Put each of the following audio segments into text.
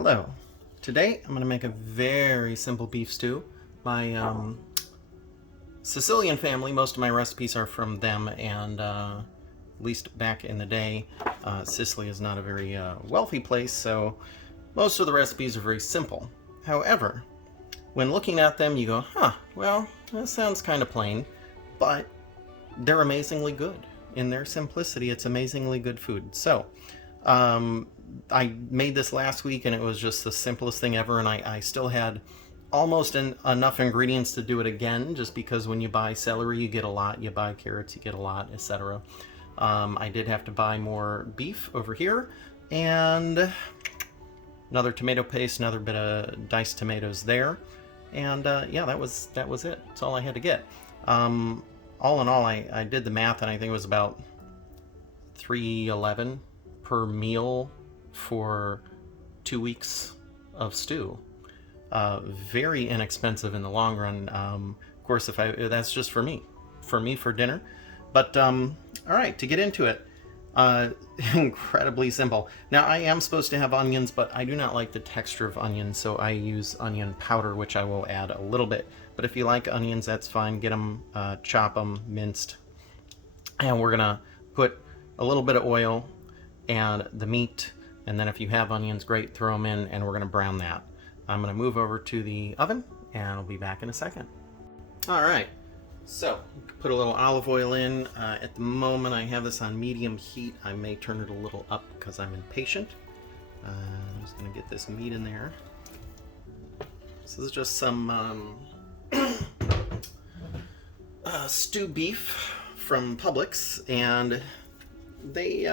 Hello. Today I'm going to make a very simple beef stew. My Sicilian family, most of my recipes are from them, and at least back in the day, Sicily is not a very wealthy place, so most of the recipes are very simple. However, when looking at them you go, well, that sounds kind of plain, but they're amazingly good. In their simplicity, it's amazingly good food. So, I made this last week and it was just the simplest thing ever, and I still had almost enough ingredients to do it again, just because when you buy celery you get a lot, you buy carrots you get a lot, etc. I did have to buy more beef over here, and another tomato paste, another bit of diced tomatoes there, and yeah, that was it. That's all I had to get. All in all, I did the math and I think it was about $3.11 per meal for 2 weeks of stew. Very inexpensive in the long run. Of course, that's just for me for dinner. But all right, to get into it, incredibly simple. Now, I am supposed to have onions, but I do not like the texture of onions, so I use onion powder, which I will add a little bit. But if you like onions, that's fine. Get them, chop them, minced. And we're gonna put a little bit of oil and the meat, and then if you have onions, great, throw them in, and we're gonna brown that. I'm gonna move over to the oven, and I'll be back in a second. All right, so put a little olive oil in. At the moment, I have this on medium heat. I may turn it a little up because I'm impatient. I'm just gonna get this meat in there. This is just some stew beef from Publix, and they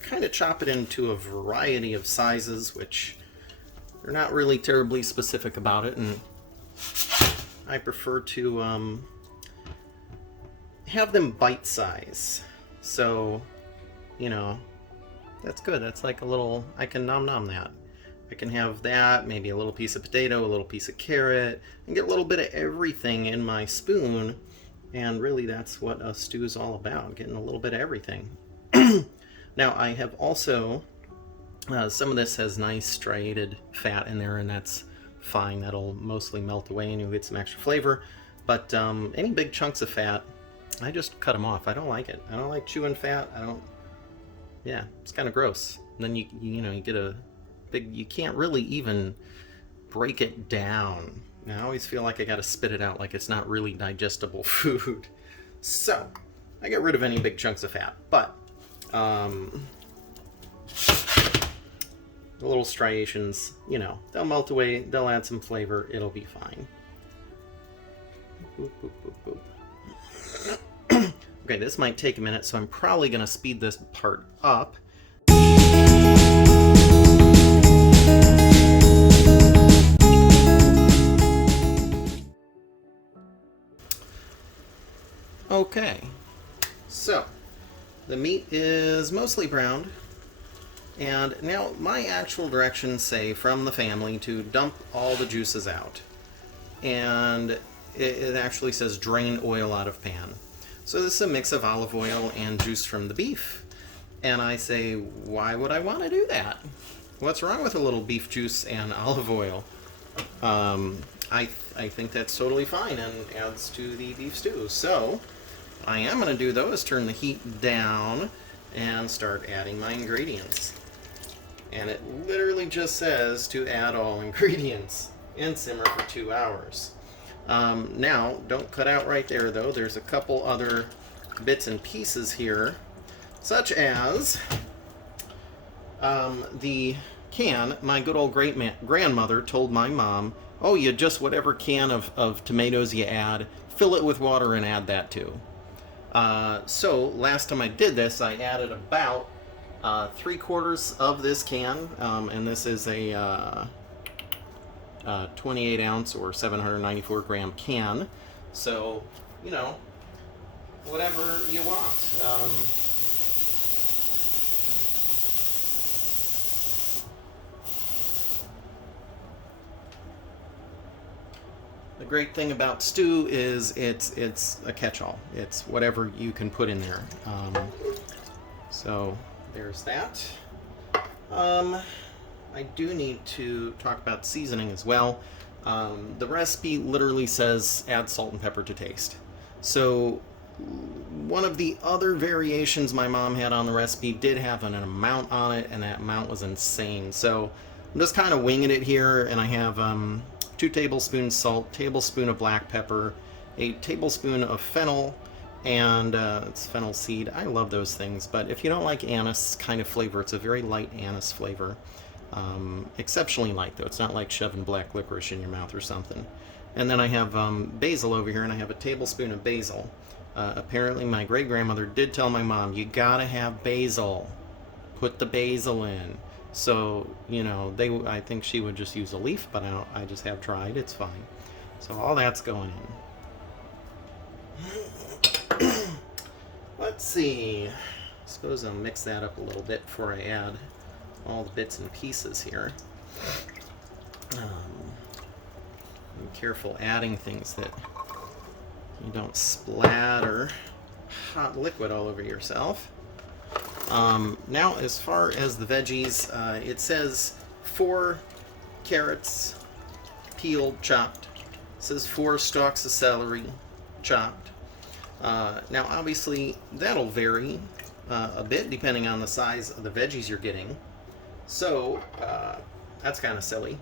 kind of chop it into a variety of sizes, which they're not really terribly specific about it, and I prefer to have them bite size. So, you know, that's good. That's like a little, I can nom that. I can have that, maybe a little piece of potato, a little piece of carrot, and get a little bit of everything in my spoon. And really, that's what a stew is all about, getting a little bit of everything. Now, I have also, some of this has nice striated fat in there, and that's fine. That'll mostly melt away and you'll get some extra flavor. But any big chunks of fat, I just cut them off. I don't like it. I don't like chewing fat. Yeah, it's kind of gross. And then you get a big, you can't really even break it down. And I always feel like I gotta spit it out, like it's not really digestible food. So, I get rid of any big chunks of fat, but the little striations, they'll melt away, they'll add some flavor, it'll be fine. Boop, boop, boop, boop. Okay, this might take a minute, so I'm probably gonna speed this part up. Okay, so the meat is mostly browned, and now my actual directions say from the family to dump all the juices out, and it actually says drain oil out of pan. So this is a mix of olive oil and juice from the beef, and I say, why would I want to do that? What's wrong with a little beef juice and olive oil? I think that's totally fine and adds to the beef stew. So I am going to do, though, is turn the heat down and start adding my ingredients. And it literally just says to add all ingredients and simmer for 2 hours. Now, don't cut out right there, though. There's a couple other bits and pieces here, such as the can. My good old grandmother told my mom, oh, you just whatever can of tomatoes you add, fill it with water and add that too. So last time I did this, I added about 3/4 of this can, and this is a 28 ounce or 794 gram can. So, whatever you want. The great thing about stew is it's a catch-all. It's whatever you can put in there. So there's that. I do need to talk about seasoning as well. The recipe literally says add salt and pepper to taste. So one of the other variations my mom had on the recipe did have an amount on it, and that amount was insane. So I'm just kind of winging it here, and I have 2 tablespoons salt, tablespoon of black pepper, a tablespoon of fennel, and it's fennel seed. I love those things, but if you don't like anise kind of flavor, it's a very light anise flavor. Exceptionally light, though. It's not like shoving black licorice in your mouth or something. And then I have basil over here, and I have a tablespoon of basil. Apparently my great-grandmother did tell my mom, you gotta have basil. Put the basil in. So, you know, I think she would just use a leaf, but I just have tried. It's fine. So all that's going in. Let's see. I suppose I'll mix that up a little bit before I add all the bits and pieces here. Be careful adding things that you don't splatter hot liquid all over yourself. Now, as far as the veggies, it says 4 carrots peeled, chopped. It says 4 stalks of celery, chopped. Now, obviously, that'll vary a bit depending on the size of the veggies you're getting. So, that's kind of silly.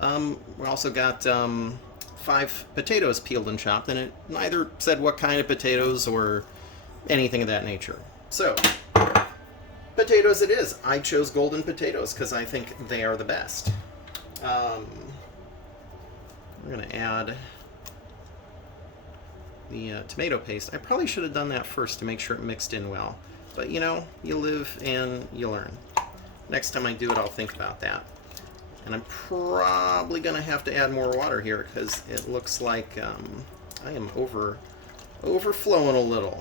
We also got 5 potatoes peeled and chopped, and it neither said what kind of potatoes or anything of that nature. So, potatoes it is. I chose golden potatoes because I think they are the best. We're going to add the tomato paste. I probably should have done that first to make sure it mixed in well. But, you know, you live and you learn. Next time I do it, I'll think about that. And I'm probably going to have to add more water here because it looks like I am overflowing a little.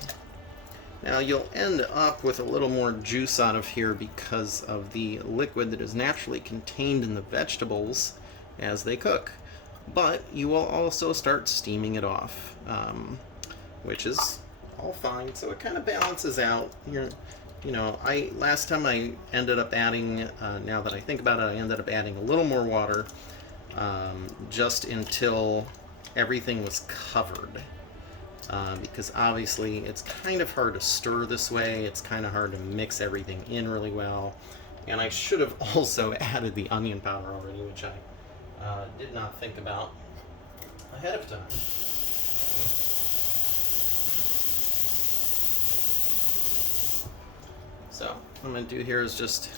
Now you'll end up with a little more juice out of here because of the liquid that is naturally contained in the vegetables as they cook. But you will also start steaming it off, which is all fine. So it kind of balances out. You know, last time I ended up adding, now that I think about it, I ended up adding a little more water just until everything was covered. Because obviously it's kind of hard to stir this way. It's kind of hard to mix everything in really well. And I should have also added the onion powder already, which I did not think about ahead of time. So what I'm going to do here is just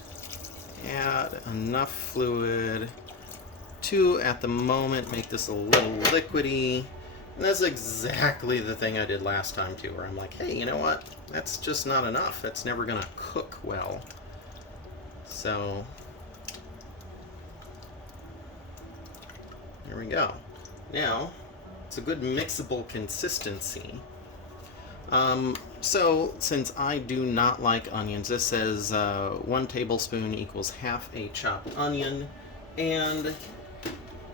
add enough fluid to, at the moment, make this a little liquidy. And that's exactly the thing I did last time too, where I'm like, hey, you know what? That's just not enough. That's never going to cook well. So there we go. Now, it's a good mixable consistency. So, since I do not like onions, this says 1 tablespoon equals half a chopped onion, and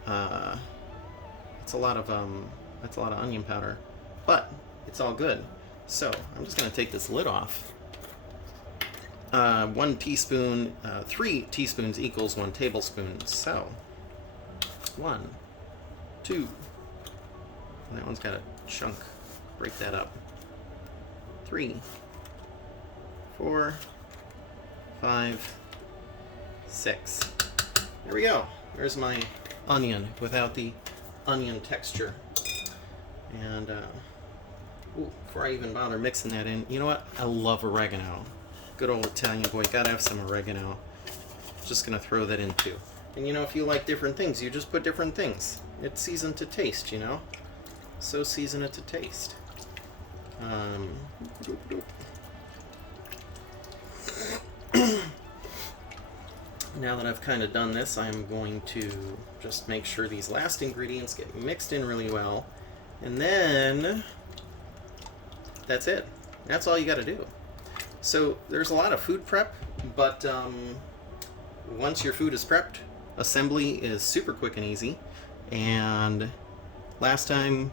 it's a lot of onion powder, but it's all good. So I'm just going to take this lid off. 1 teaspoon, 3 teaspoons equals 1 tablespoon. So 1, 2. That one's got a chunk. Break that up. 3, 4, 5, 6. There we go. There's my onion without the onion texture. And before I even bother mixing that in, you know what? I love oregano. Good old Italian boy. Gotta have some oregano. Just gonna throw that in too. And you know, if you like different things, you just put different things. It's seasoned to taste, you know? So season it to taste. Now that I've kind of done this, I'm going to just make sure these last ingredients get mixed in really well. And then that's it. That's all you got to do. So there's a lot of food prep, but once your food is prepped, assembly is super quick and easy. And last time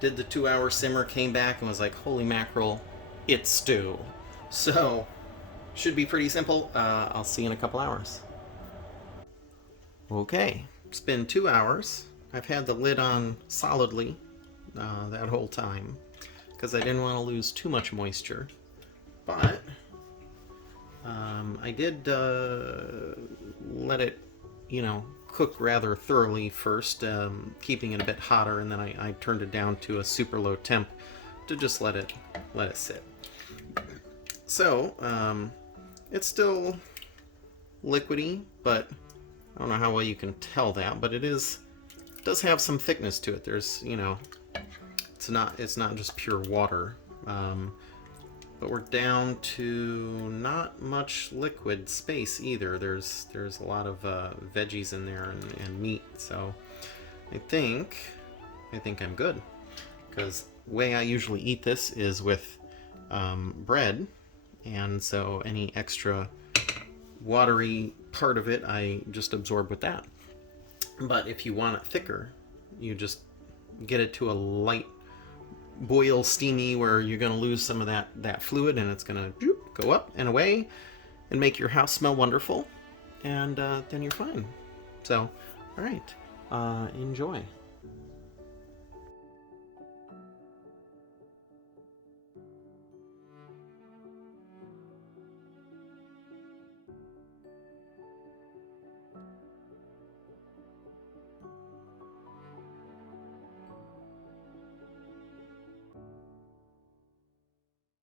did the 2-hour simmer, came back and was like, holy mackerel, it's stew. So should be pretty simple. I'll see you in a couple hours. Okay, it's been 2 hours. I've had the lid on solidly that whole time because I didn't want to lose too much moisture. But I did let it, cook rather thoroughly first, keeping it a bit hotter, and then I turned it down to a super low temp to just let it sit. So it's still liquidy, but I don't know how well you can tell that, but it does have some thickness to it. There's, it's not just pure water. But we're down to not much liquid space either. There's a lot of veggies in there and meat, so I think I'm good. Because the way I usually eat this is with bread, and so any extra watery part of it I just absorb with that. But if you want it thicker, you just get it to a light boil, steamy, where you're going to lose some of that fluid, and it's going to go up and away and make your house smell wonderful, and then you're fine. So, all right, enjoy.